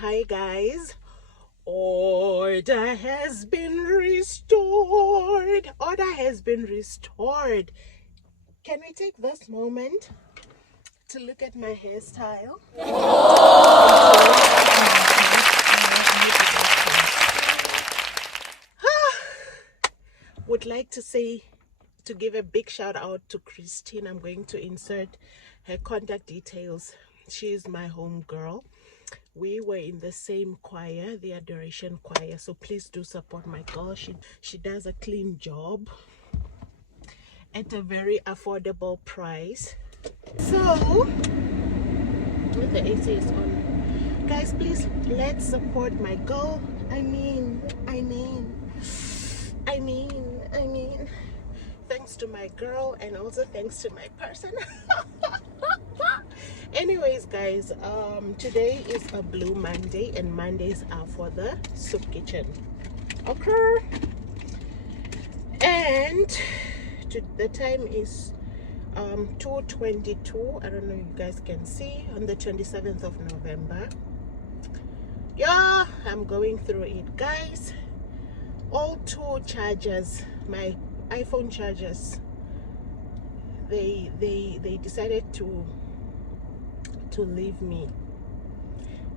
Hi guys, order has been restored. Order has been restored. Can we take this moment to look at my hairstyle? Would like to give a big shout out to Christine. I'm going to insert her contact details. She is my home girl. We were in the same choir, the Adoration Choir, so please do support my girl. She does a clean job at a very affordable price. So with the AC is on, guys, please let's support my girl. I mean thanks to my girl, and also thanks to my person. Anyways guys, today is a blue Monday, and Mondays are for the soup kitchen. Okay, and the time is 2:22. I don't know if you guys can see, on the 27th of November. Yeah, I'm going through it, guys. All two chargers, my iPhone chargers, they decided to leave me.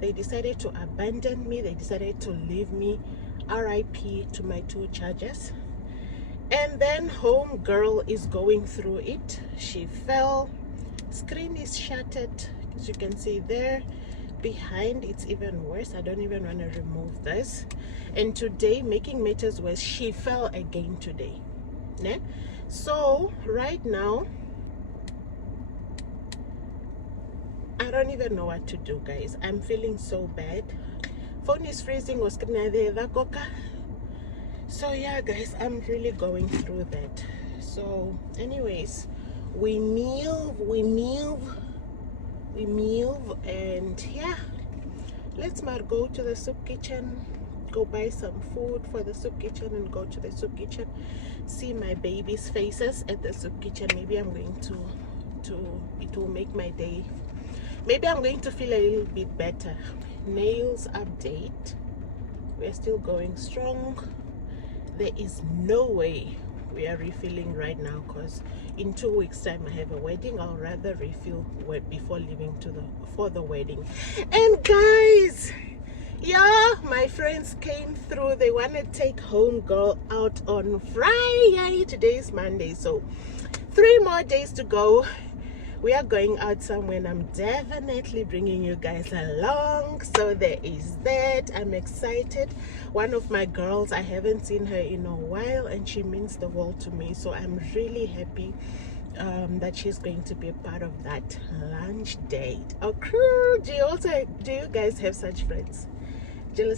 They decided to abandon me. They decided to leave me. RIP to my two chargers. And then home girl is going through it. She fell, screen is shattered, as you can see there. Behind, it's even worse. I don't even want to remove this. And today, making matters worse, she fell again today. Yeah? So right now, I don't even know what to do, guys. I'm feeling so bad. Phone is freezing. So yeah, guys, I'm really going through that. So anyways, we move, and yeah, let's go to the soup kitchen, go buy some food for the soup kitchen, and go to the soup kitchen, see my baby's faces at the soup kitchen. Maybe I'm going to it will make my day. Maybe I'm going to feel a little bit better. Nails update, we're still going strong. There is no way we are refilling right now, because in 2 weeks time I have a wedding. I'll rather refill before leaving for the wedding. And guys, yeah, my friends came through. They want to take home girl out on Friday. Today is Monday, so 3 more days to go. We are going out somewhere, and I'm definitely bringing you guys along. So there is that. I'm excited. One of my girls, I haven't seen her in a while, and she means the world to me. So I'm really happy that she's going to be a part of that lunch date. Okay, do you guys have such friends? Do you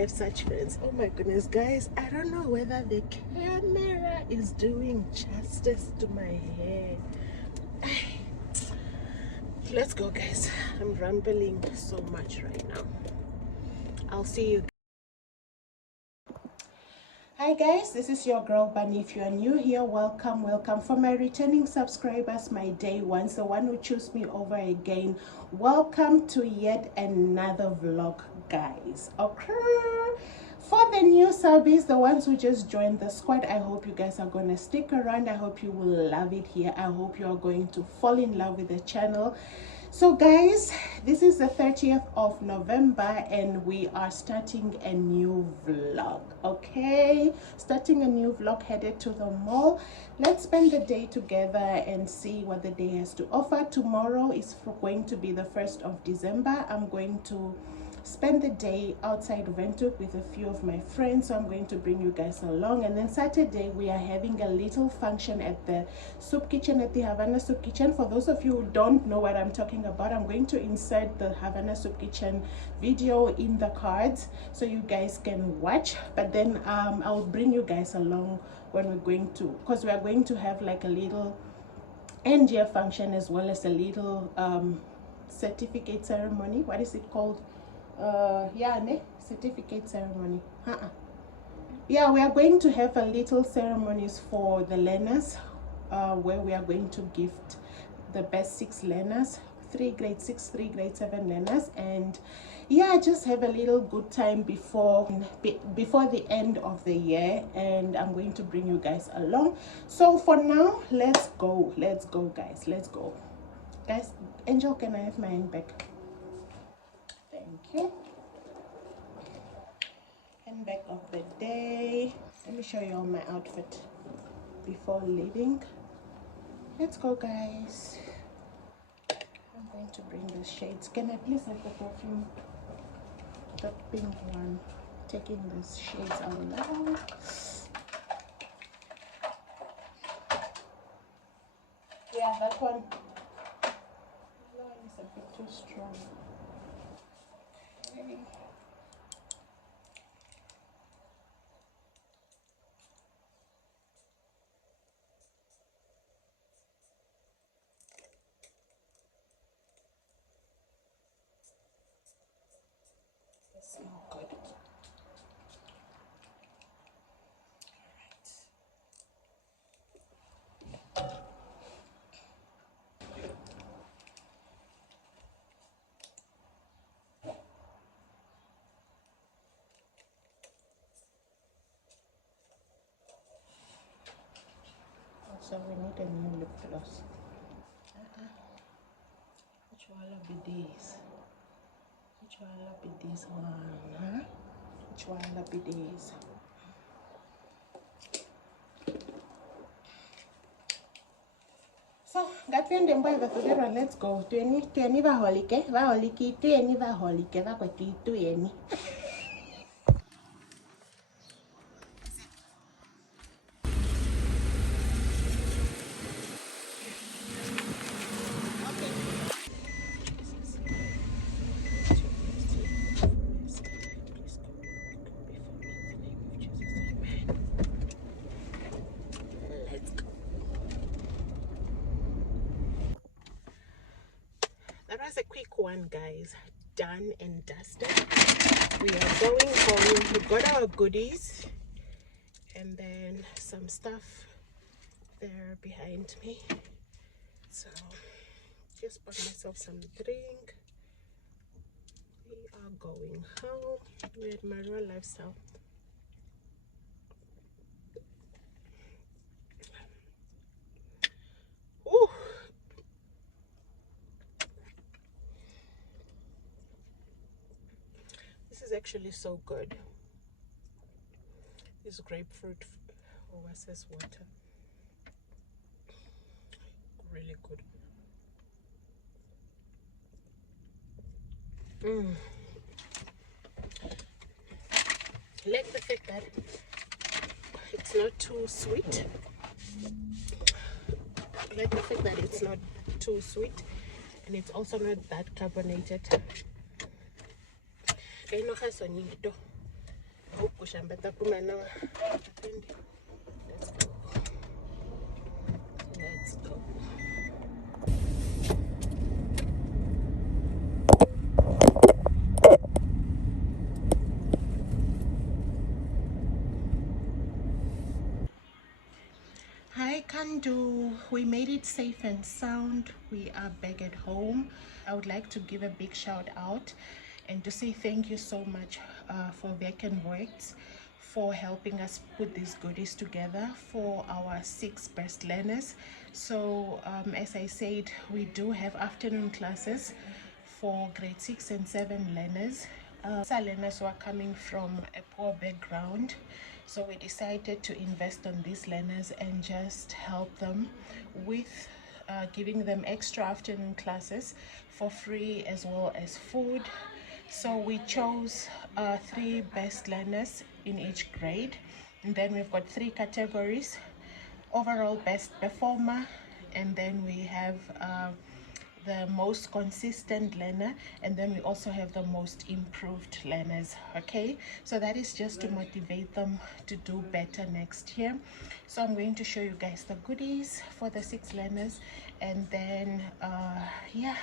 have such friends? Oh my goodness, guys, I don't know whether the camera is doing justice to my hair. Let's go, guys. I'm rambling so much right now. I'll see you. Hi guys, this is your girl Mbani. If you are new here, welcome. For my returning subscribers, my day ones, the one who choose me over again, welcome to yet another vlog, guys. Okay, for the new subbies, the ones who just joined the squad, I hope you guys are gonna stick around. I hope you will love it here. I hope you are going to fall in love with the channel. So guys, this is the 30th of November, and we are starting a new vlog. Okay, starting a new vlog, headed to the mall. Let's spend the day together and see what the day has to offer. Tomorrow is going to be the 1st of December. I'm going to spend the day outside Windhoek with a few of my friends, so I'm going to bring you guys along. And then Saturday we are having a little function at the soup kitchen, at the Havana Soup Kitchen. For those of you who don't know what I'm talking about, I'm going to insert the Havana Soup Kitchen video in the cards so you guys can watch. But then I'll bring you guys along when we're going to, because we are going to have like a little end year function, as well as a little certificate ceremony. What is it called? Certificate ceremony. Yeah, we are going to have a little ceremonies for the learners, where we are going to gift the best 6 learners 3 grade 6, 3 grade 7 learners, and yeah, just have a little good time before the end of the year, and I'm going to bring you guys along. So for now, let's go guys, let's go guys. Angel, can I have my handbag? Thank you. Handbag of the day. Let me show you all my outfit before leaving. Let's go guys. I'm going to bring the shades. Can I please have the perfume? The pink one. Taking these shades out now. Yeah, that one. That one is a bit too strong. Okay. They smell good. So we need a new lip gloss. Which one will be this? Which one will be this one? Huh? Which one will be this? So, gatwende mboya vafuderwa, let's go. Tueni vaholike, tueni vaholike, tueni. That was a quick one, guys. Done and dusted. We are going home. We got our goodies, and then some stuff there behind me. So just bought myself some drink. We are going home with my real lifestyle. Ooh. This is actually so good. This grapefruit, or what's this water? Really good. Like the fact that it's not too sweet. Like the fact that it's not too sweet, and it's also not that carbonated. Let's go. Let's go. Hi Kandu, we made it safe and sound. We are back at home. I would like to give a big shout out and to say thank you so much for Vacant Works for helping us put these goodies together for our 6 best learners. So as I said, we do have afternoon classes for grade 6 and 7 learners. Some learners were coming from a poor background, so we decided to invest on these learners and just help them with giving them extra afternoon classes for free, as well as food. So we chose 3 best learners in each grade, and then we've got 3 categories: overall best performer, and then we have the most consistent learner, and then we also have the most improved learners. Okay, so that is just to motivate them to do better next year. So I'm going to show you guys the goodies for the 6 learners, and then yeah,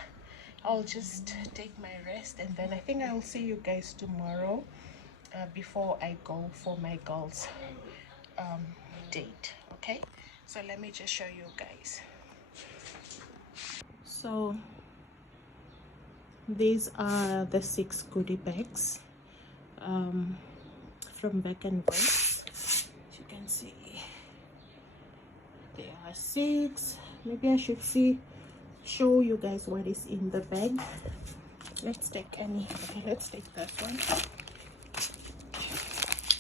I'll just take my rest, and then I think I'll see you guys tomorrow before I go for my girls date. Okay, so let me just show you guys. So These are the 6 goodie bags from Back and West. As you can see, there are 6. Maybe I should show you guys what is in the bag. Let's take let's take this one.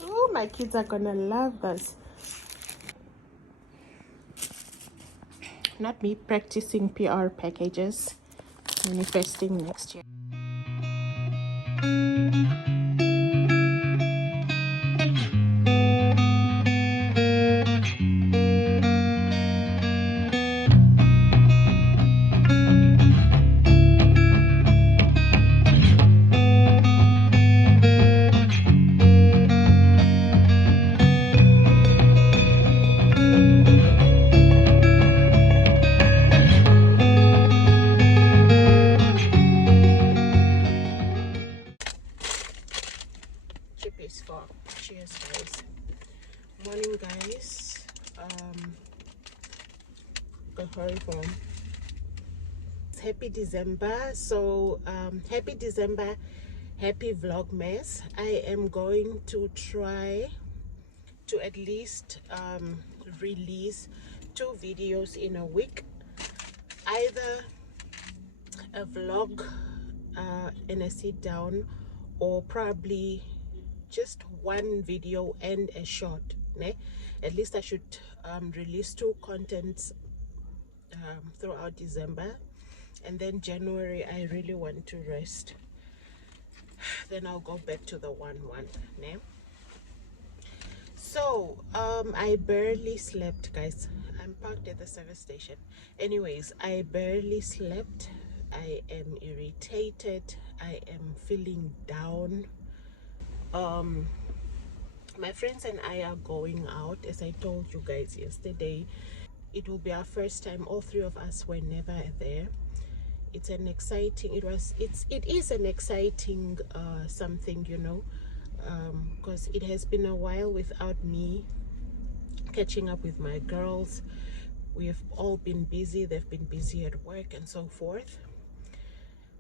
Oh, my kids are gonna love this. Not me practicing PR packages, manifesting next year. Cheers, guys. Morning, guys. Hurry from. Happy December. So happy December, happy Vlogmas. I am going to try to at least release 2 videos in a week, either a vlog and a sit down, or probably just 1 video and a short. Ne? At least I should release 2 contents throughout December, and then January I really want to rest. Then I'll go back to the 1 ne? So I barely slept, guys. I'm parked at the service station. Anyways, I barely slept. I am irritated. I am feeling down. My friends and I are going out, as I told you guys yesterday. It will be our first time. All 3 of us were never there. It's an exciting, it is an exciting something, you know, because it has been a while without me catching up with my girls. We've all been busy. They've been busy at work and so forth.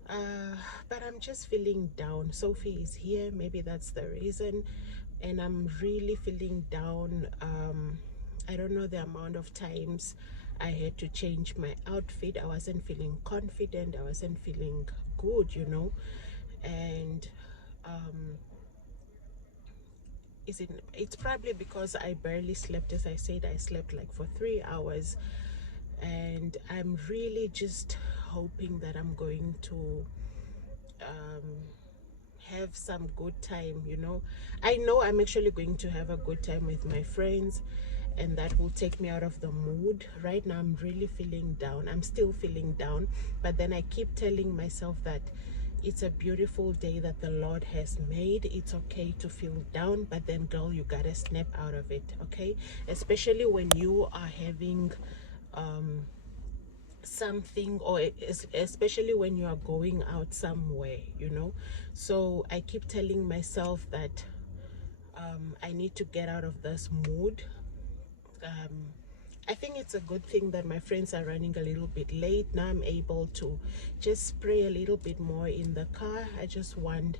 But I'm just feeling down. Sophie is here, maybe that's the reason, and I'm really feeling down. I don't know the amount of times I had to change my outfit. I wasn't feeling confident. I wasn't feeling good, you know. And it's probably because I barely slept. As I said, I slept like for 3 hours, and I'm really just hoping that I'm going to have some good time, you know. I know I'm actually going to have a good time with my friends, and that will take me out of the mood. Right now I'm really feeling down. I'm still feeling down, but then I keep telling myself that it's a beautiful day that the Lord has made. It's okay to feel down, but then girl, you gotta snap out of it, okay? Especially when you are having something, or especially when you are going out somewhere, you know. So I keep telling myself that I need to get out of this mood. I think it's a good thing that my friends are running a little bit late. Now I'm able to just spray a little bit more in the car. I just want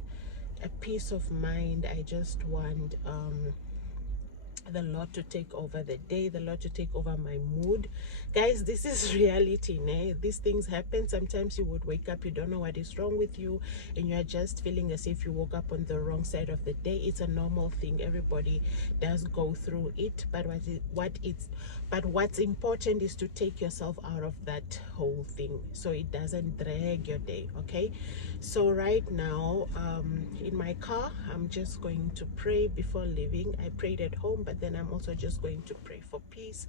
a peace of mind. I just want the Lord to take over the day, the Lord to take over my mood. Guys, this is reality, ne? These things happen. Sometimes you would wake up, you don't know what is wrong with you, and you are just feeling as if you woke up on the wrong side of the day. It's a normal thing. Everybody does go through it, but what's important is to take yourself out of that whole thing so it doesn't drag your day, okay? So right now, in my car, I'm just going to pray before leaving. I prayed at home, but then I'm also just going to pray for peace.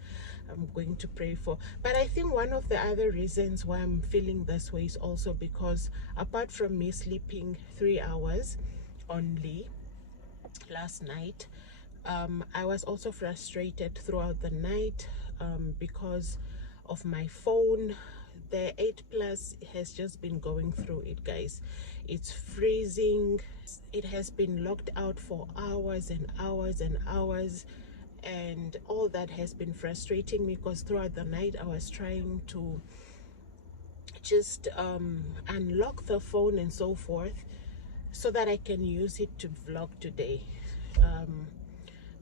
I'm going to pray for, but I think one of the other reasons why I'm feeling this way is also because, apart from me sleeping 3 hours only last night, I was also frustrated throughout the night because of my phone. The 8 Plus has just been going through it, guys. It's freezing. It has been locked out for hours and hours and hours, and all that has been frustrating me because throughout the night I was trying to just unlock the phone and so forth, so that I can use it to vlog today.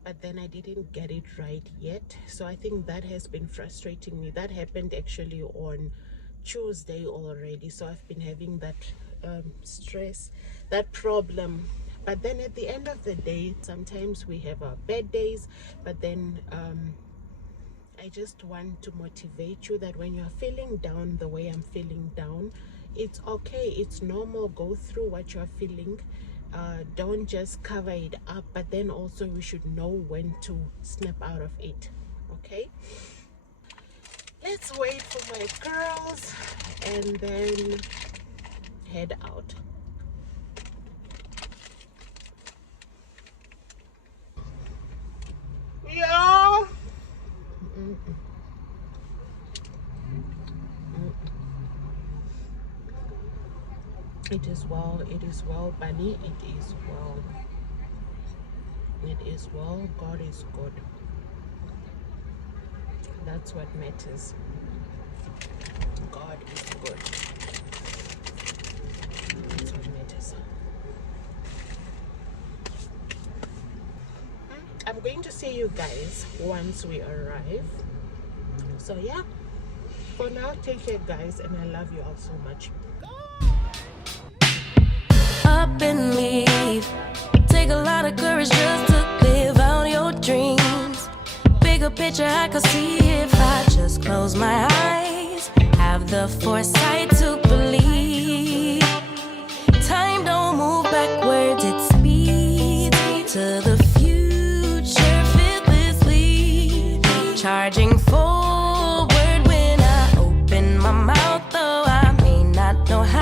But then I didn't get it right yet, so I think that has been frustrating me. That happened actually on Tuesday already, so I've been having that stress, that problem. But then at the end of the day, sometimes we have our bad days, but then I just want to motivate you that when you're feeling down the way I'm feeling down, it's okay, it's normal. Go through what you're feeling. Don't just cover it up, but then also we should know when to snap out of it. Okay, let's wait for my girls and then head out. Yeah. It is well, Bunny. It is well. It is well. God is good. That's what matters. God is good. That's what matters. I'm going to see you guys once we arrive. So yeah, for now, take care guys, and I love you all so much. Up and leave. Take a lot of courage just to live out your dreams. Bigger picture I could see if I just close my eyes. Have the foresight to believe. Time don't move backwards, it speeds to the future fearlessly. Charging forward when I open my mouth, though I may not know how.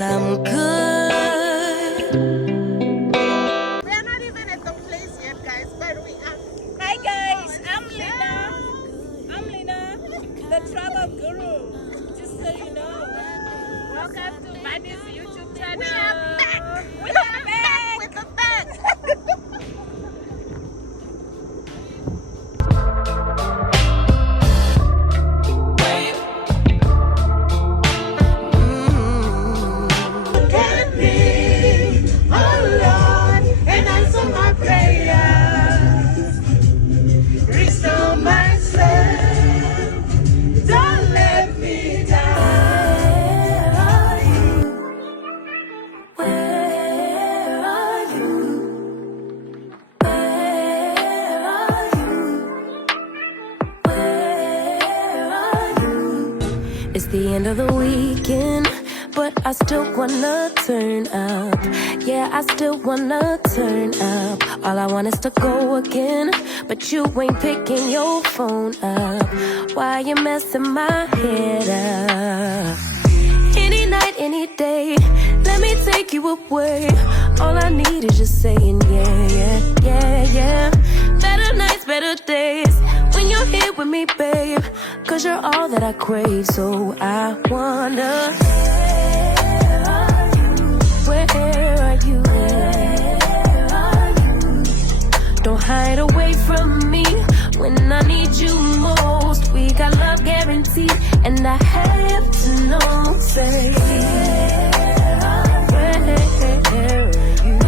I'm good. We are not even at the place yet, guys, but we are. Hi guys, I'm Lina, the travel guru. Just so you know. Welcome to Mbani's YouTube channel. We are back. We are back with the facts. It's the end of the weekend, but I still wanna turn up. Yeah, I still wanna turn up. All I want is to go again, but you ain't picking your phone up. Why you messing my head up? Any night, any day, let me take you away. All I need is just saying yeah, yeah, yeah, yeah. Better nights, better days, when you're here with me, babe. 'Cause you're all that I crave, so I wonder, where are you? Don't hide away from me when I need you most. We got love guaranteed, and I have to know, say, where are you?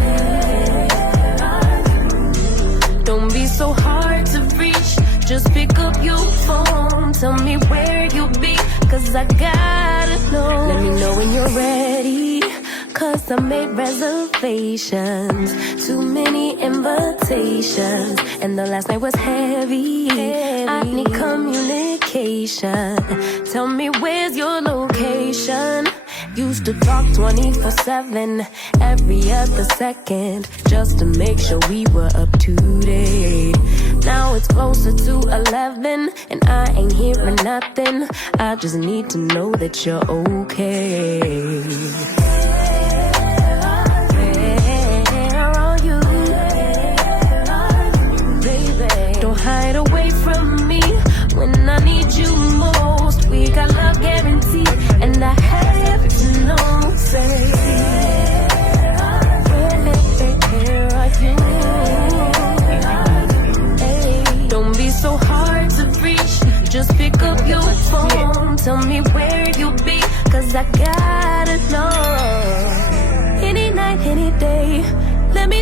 Don't be so hard to reach, just pick up your phone. Tell me where you be, 'cause I gotta know. Let me know when you're ready, 'cause I made reservations. Too many invitations, and the last night was heavy. I need communication. Tell me where's your location. Used to talk 24/7, every other second, just to make sure we were up to date. Now it's closer to 11, and I ain't hearing nothing. I just need to know that you're okay. Where are you? Baby, don't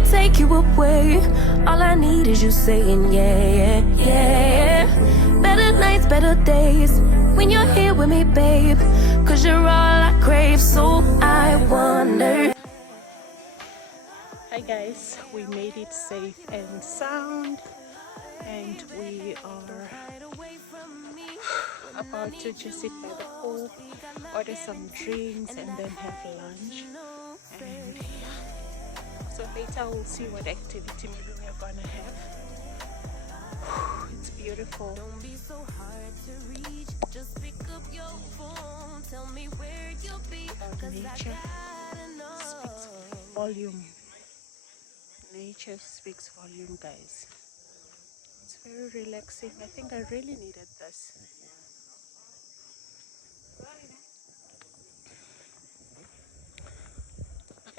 take you away. All I need is you saying yeah, yeah, yeah. Better nights, better days when you're here with me, babe. Cause you're all I crave, so I wonder. Hi guys, we made it safe and sound, and we are about to just sit by the pool, order some drinks, and then have lunch. And yeah, so later we'll see what activity maybe we're gonna have. It's beautiful. Don't be so hard to reach. Just pick up your phone. Tell me where you'll be. Nature speaks volume. Nature speaks volume, guys. It's very relaxing. I think I really needed this.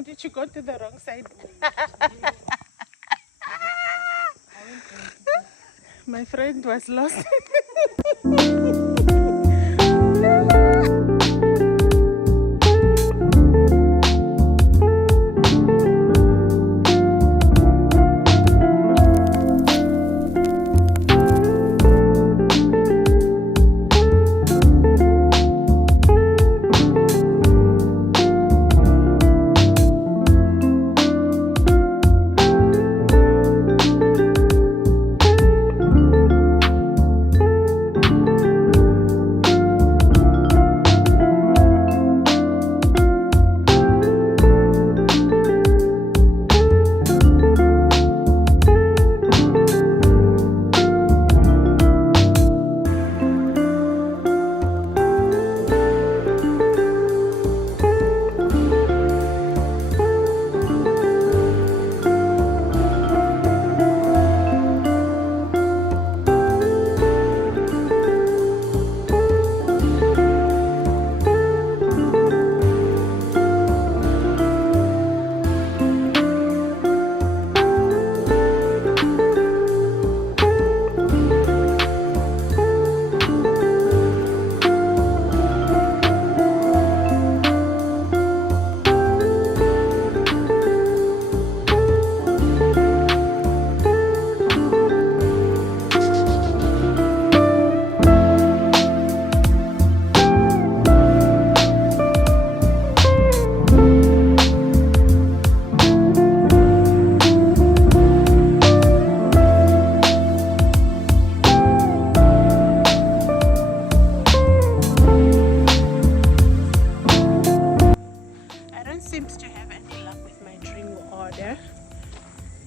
Did you go to the wrong side? My friend was lost.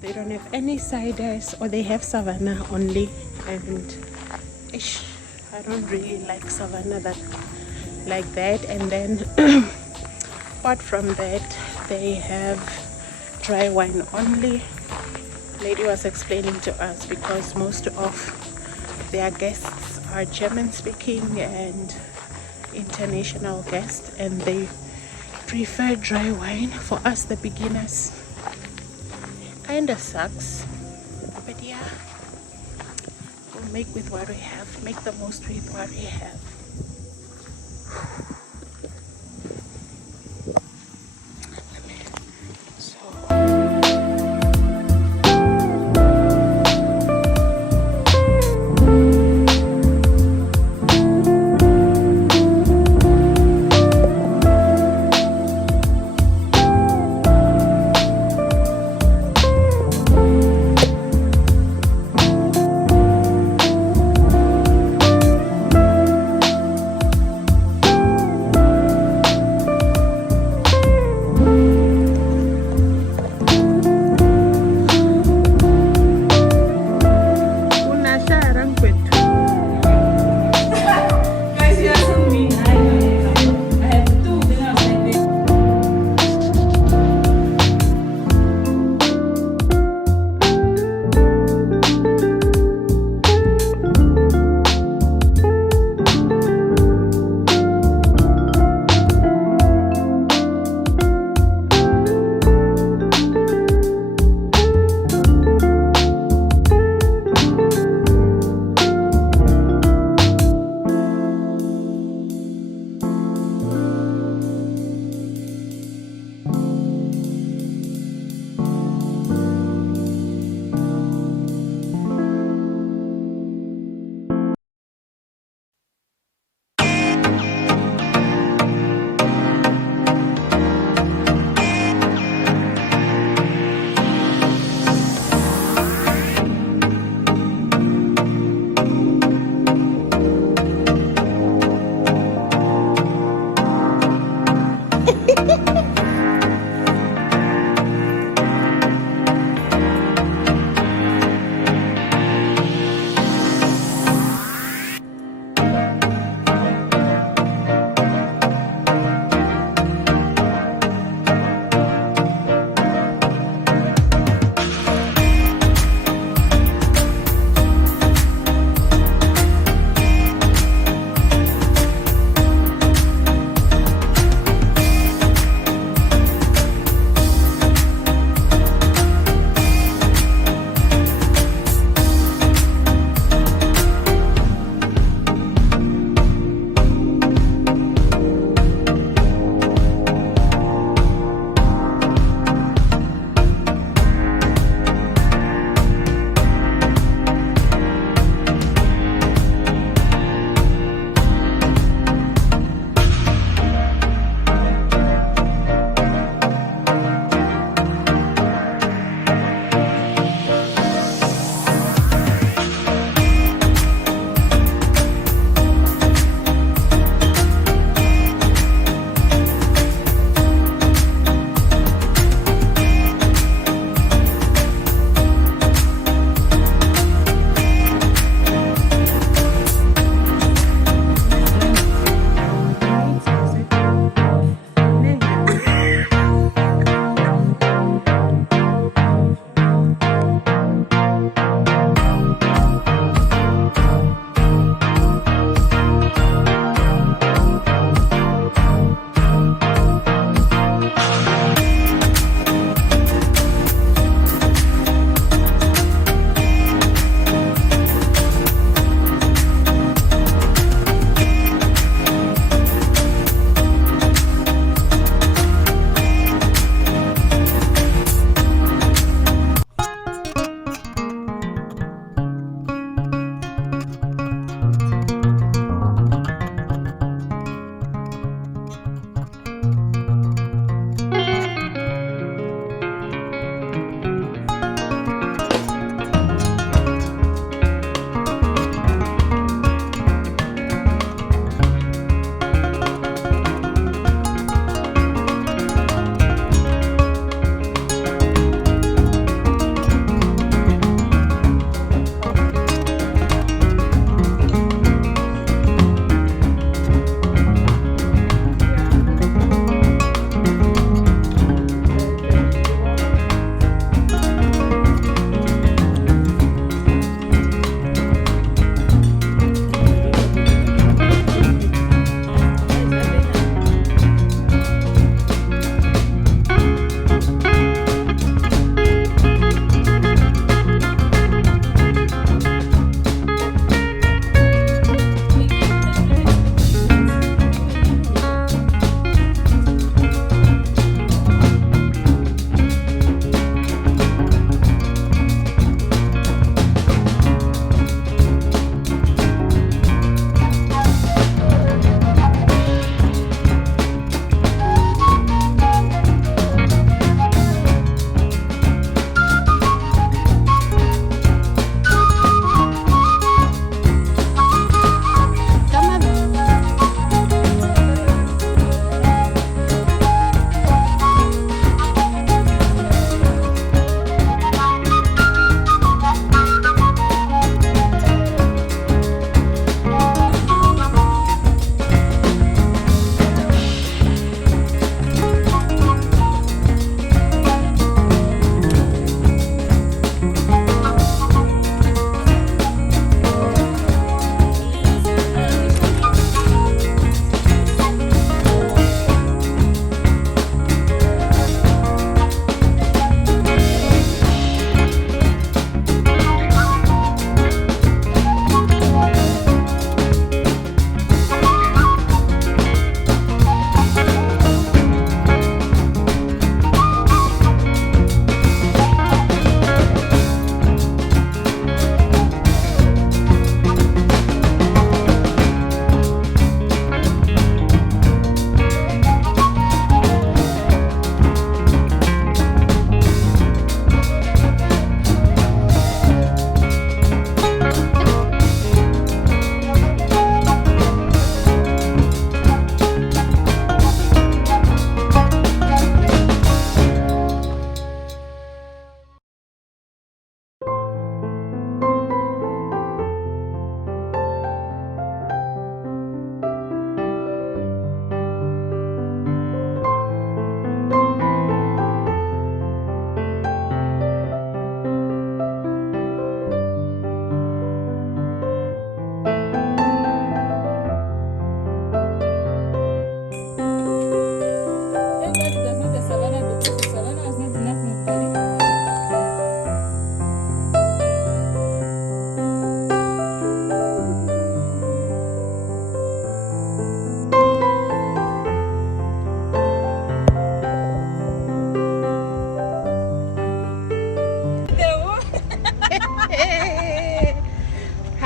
They don't have any ciders, or they have Savannah only, and I don't really like Savannah like that. And then apart from that, they have dry wine only. Lady was explaining to us because most of their guests are German speaking and international guests, and they prefer dry wine. For us, the beginners, kinda sucks, but yeah, we'll make with what we have, make the most with what we have.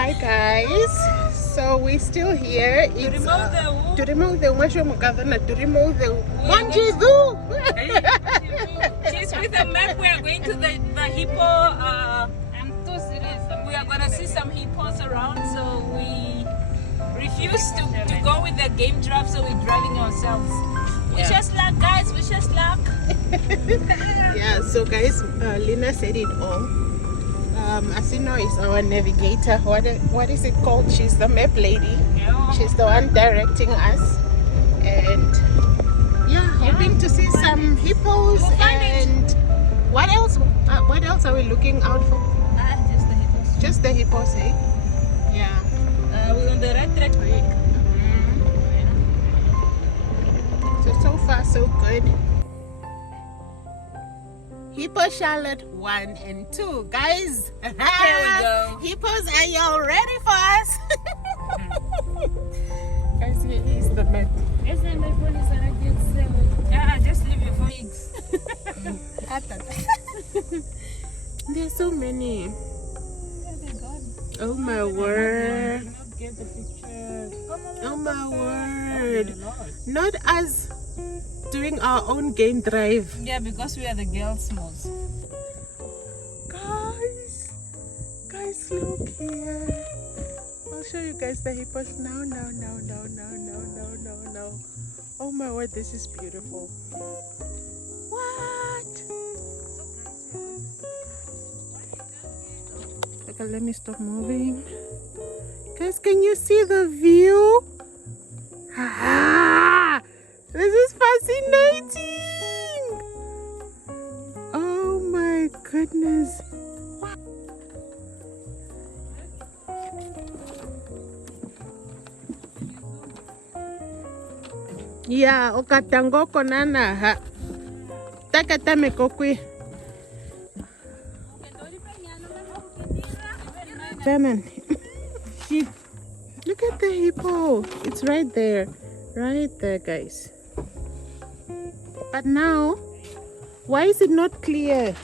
Hi guys, so we're still here. It's, to remove the She's with the map. We are going to the hippo. I'm too serious. We are gonna see some hippos around, so we refuse to go with the game draft, so we're driving ourselves. Wish us luck, guys. Wish us luck. Yeah, so guys, Lina said it all. Asino is our navigator. What is it called? She's the map lady. She's the one directing us, and yeah, hoping to see some hippos. And what else? What else are we looking out for? Just the hippos. Just the hippos, eh? Yeah. We're on the right track. So far so good. Hippo Charlotte 1 and 2, guys. Here we go. Hippos, are y'all ready for us? Guys, here is the map. Just leave your phone. There's so many. Oh my word. Get the picture. Oh my word. Not us doing our own game drive. Yeah, because we are the girls most. Guys, look here. I'll show you guys the hippos now. Oh my word, this is beautiful. What? Okay, let me stop moving. Guys, can you see the view? Ah, this is fascinating. Oh my goodness. Yeah, okatango konana ha. Takatame kokwi. Lemon. Look at the hippo. It's right there. Right there, guys. But now, why is it not clear?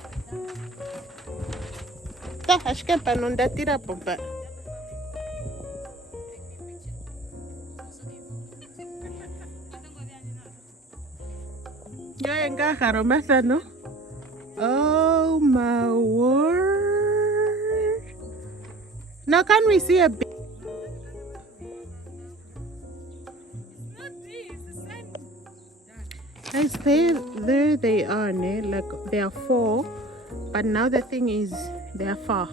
Oh my word. Now can we see a bit? Guys, there they are, né? Like they are 4, but now the thing is they are far.